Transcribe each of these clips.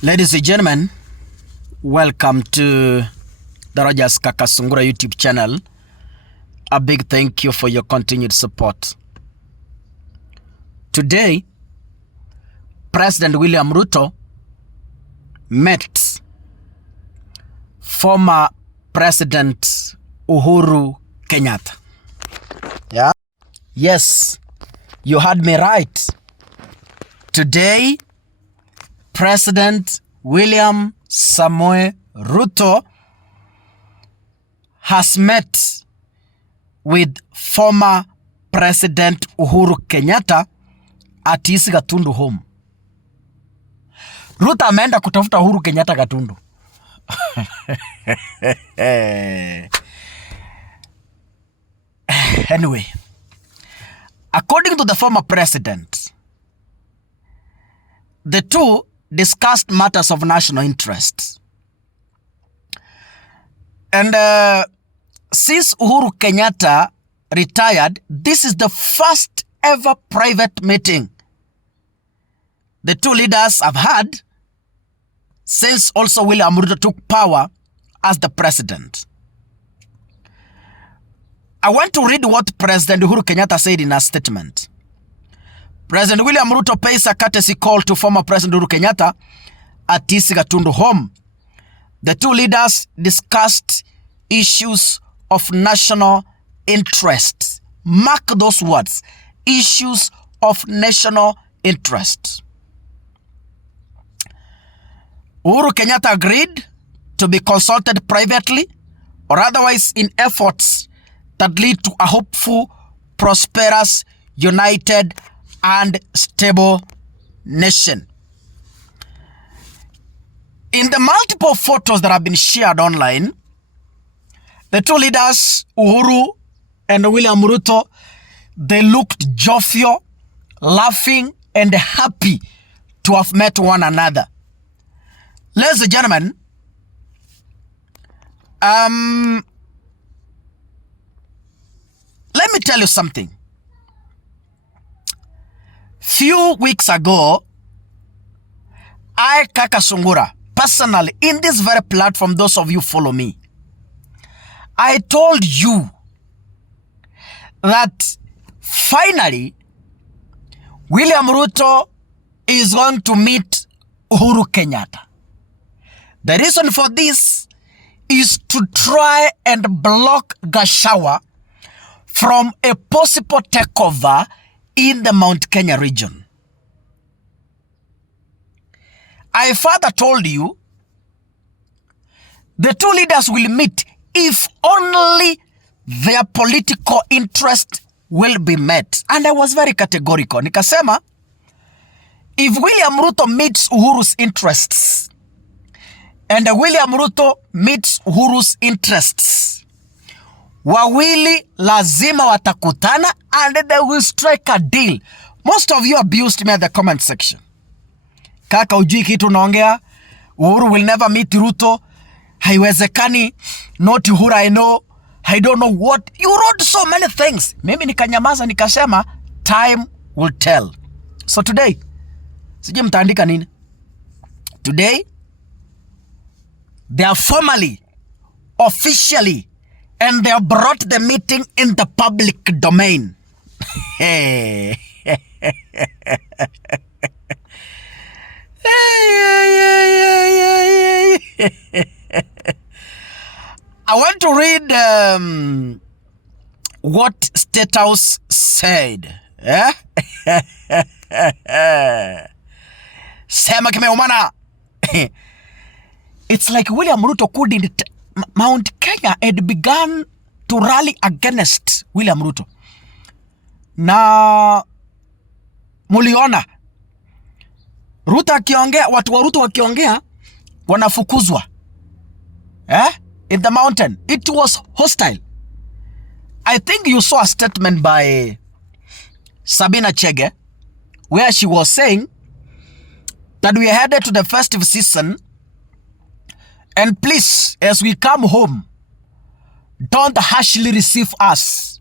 Ladies and gentlemen, welcome to the Rogers Kakasungura YouTube channel. A big thank you for your continued support. Today, President William Ruto met former President Uhuru Kenyatta. Yeah? Yes, you heard me right. Today, President William Samoei Ruto has met with former President Uhuru Kenyatta at his Gatundu home. Ruto ameenda kutafuta Uhuru Kenyatta Gatundu. Anyway, according to the former president, the two discussed matters of national interest. And since Uhuru Kenyatta retired, this is the first ever private meeting the two leaders have had since also William Ruto took power as the president. I want to read what President Uhuru Kenyatta said in a statement. President William Ruto pays a courtesy call to former President Uhuru Kenyatta at his Gatundu home. The two leaders discussed issues of national interest. Mark those words, issues of national interest. Uhuru Kenyatta agreed to be consulted privately or otherwise in efforts that lead to a hopeful, prosperous, united, and stable nation. In the multiple photos that have been shared online, the two leaders, Uhuru and William Ruto, they looked jovial, laughing, and happy to have met one another. Ladies and gentlemen, let me tell you something. Few weeks ago, I, Kakasungura, personally, in this very platform, those of you follow me, I told you that finally, William Ruto is going to meet Uhuru Kenyatta. The reason for this is to try and block Gachagua from a possible takeover in the Mount Kenya region. I further told you the two leaders will meet if only their political interest will be met. And I was very categorical. Nikasema, if William Ruto meets Uhuru's interests and William Ruto meets Uhuru's interests, wawili lazima watakutana and they will strike a deal. Most of you abused me at the comment section. Kaka ujui kitu naongea. Uhuru will never meet Ruto. Haiwezekani. Not Uhuru I know. I don't know what. You wrote so many things. Mimi nikanyamaza nikasema time will tell. So today, sijui mtaandika nini. Today, they are formally, officially, and they have brought the meeting in the public domain. I want to read what State House said. Sema kimeumana. It's like William Ruto couldn't. Mount Kenya had begun to rally against William Ruto. Na muliona Ruto akiongea, watu wa Ruto wakiongea wanafukuzwa. In the mountain. It was hostile. I think you saw a statement by Sabina Chege where she was saying that we are headed to the festive season. And please, as we come home, don't harshly receive us.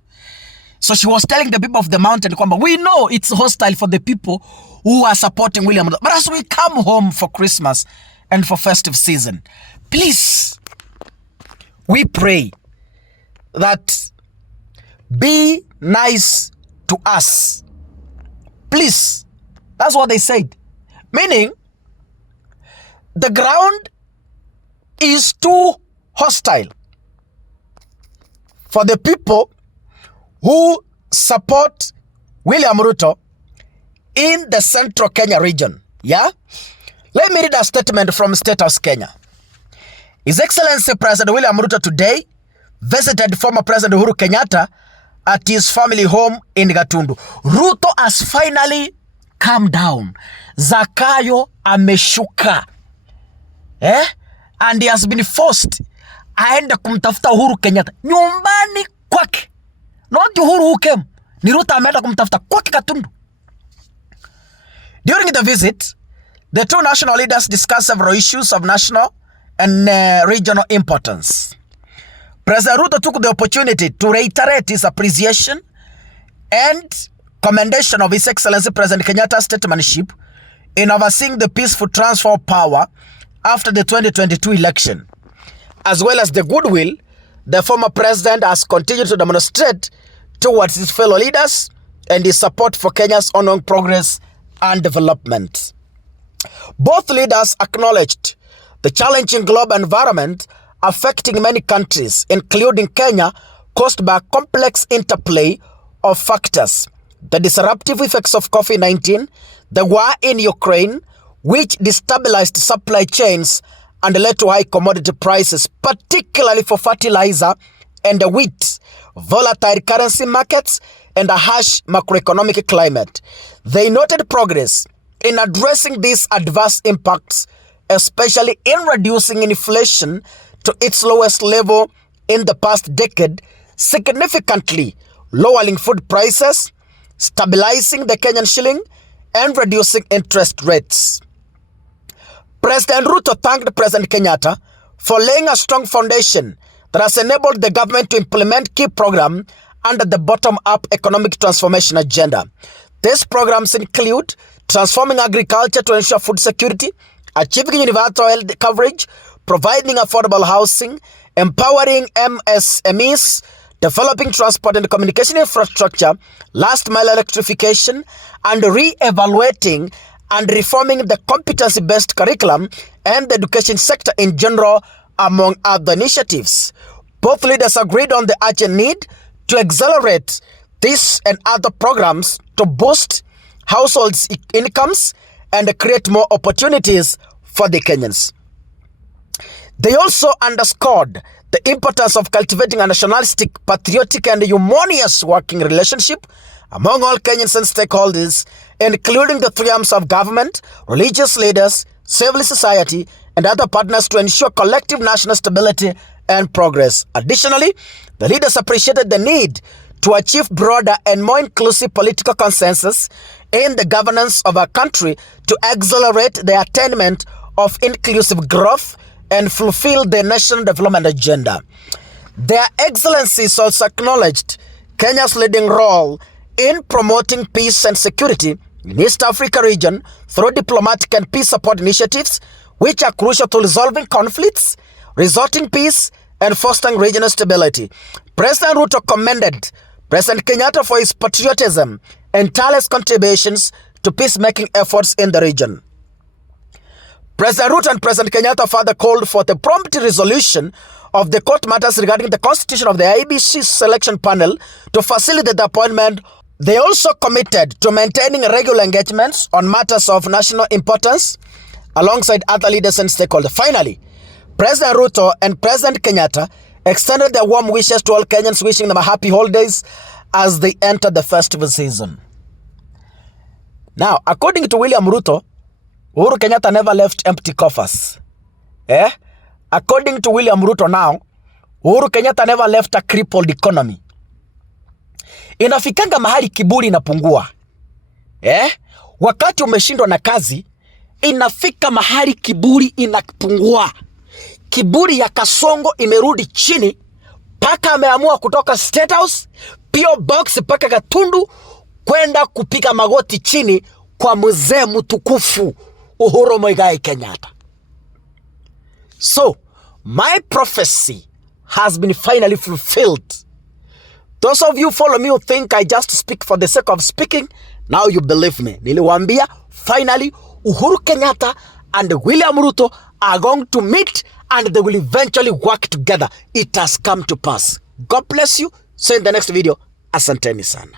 So she was telling the people of the mountain, we know it's hostile for the people who are supporting William Ruto. But as we come home for Christmas and for festive season, please, we pray that be nice to us. Please. That's what they said. Meaning, the ground is too hostile for the people who support William Ruto in the central Kenya region. Yeah? Let me read a statement from State House, Kenya. His Excellency President William Ruto today visited former President Uhuru Kenyatta at his family home in Gatundu. Ruto has finally calmed down. Zakayo ameshuka. And he has been forced aende kumtafuta Uhuru Kenyatta nyumbani kwake. Not Uhuru who came. Ni Ruto ameenda kumtafuta kwake Gatundu. During the visit, the two national leaders discussed several issues of national and regional importance. President Ruto took the opportunity to reiterate his appreciation and commendation of His Excellency President Kenyatta's statesmanship in overseeing the peaceful transfer of power after the 2022 election, as well as the goodwill the former president has continued to demonstrate towards his fellow leaders and his support for Kenya's ongoing progress and development. Both leaders acknowledged the challenging global environment affecting many countries, including Kenya, caused by a complex interplay of factors. The disruptive effects of COVID-19, the war in Ukraine, which destabilized supply chains and led to high commodity prices, particularly for fertilizer and wheat, volatile currency markets, and a harsh macroeconomic climate. They noted progress in addressing these adverse impacts, especially in reducing inflation to its lowest level in the past decade, significantly lowering food prices, stabilizing the Kenyan shilling, and reducing interest rates. President Ruto thanked President Kenyatta for laying a strong foundation that has enabled the government to implement key programs under the bottom-up economic transformation agenda. These programs include transforming agriculture to ensure food security, achieving universal health coverage, providing affordable housing, empowering MSMEs, developing transport and communication infrastructure, last-mile electrification, and re-evaluating and reforming the competency-based curriculum and the education sector in general, among other initiatives. Both leaders agreed on the urgent need to accelerate this and other programs to boost households' incomes and create more opportunities for the Kenyans. They also underscored the importance of cultivating a nationalistic, patriotic, and harmonious working relationship among all Kenyans and stakeholders, including the three arms of government, religious leaders, civil society, and other partners to ensure collective national stability and progress. Additionally, the leaders appreciated the need to achieve broader and more inclusive political consensus in the governance of our country to accelerate the attainment of inclusive growth and fulfill the national development agenda. Their Excellencies also acknowledged Kenya's leading role in promoting peace and security in East Africa region through diplomatic and peace support initiatives, which are crucial to resolving conflicts, restoring peace, and fostering regional stability. President Ruto commended President Kenyatta for his patriotism and tireless contributions to peacemaking efforts in the region. President Ruto and President Kenyatta further called for the prompt resolution of the court matters regarding the constitution of the IEBC selection panel to facilitate the appointment. They also committed to maintaining regular engagements on matters of national importance alongside other leaders and stakeholders. Finally, President Ruto and President Kenyatta extended their warm wishes to all Kenyans, wishing them a happy holidays as they enter the festival season. Now, according to William Ruto, Uhuru Kenyatta never left empty coffers. According to William Ruto now, Uhuru Kenyatta never left a crippled economy. Inafikanga mahali kiburi inapungua. Wakati umeshindwa na kazi, inafika mahali kiburi inapungua. Kiburi ya Kasongo imerudi chini, paka ameamua kutoka State House, PO Box paka Gatundu, kwenda kupiga magoti chini kwa mzee mtukufu Uhuru Muigai Kenyatta. So, my prophecy has been finally fulfilled. Those of you follow me who think I just speak for the sake of speaking, now you believe me. Niliwaambia, finally, Uhuru Kenyatta and William Ruto are going to meet and they will eventually work together. It has come to pass. God bless you. See you in the next video. Asanteni sana.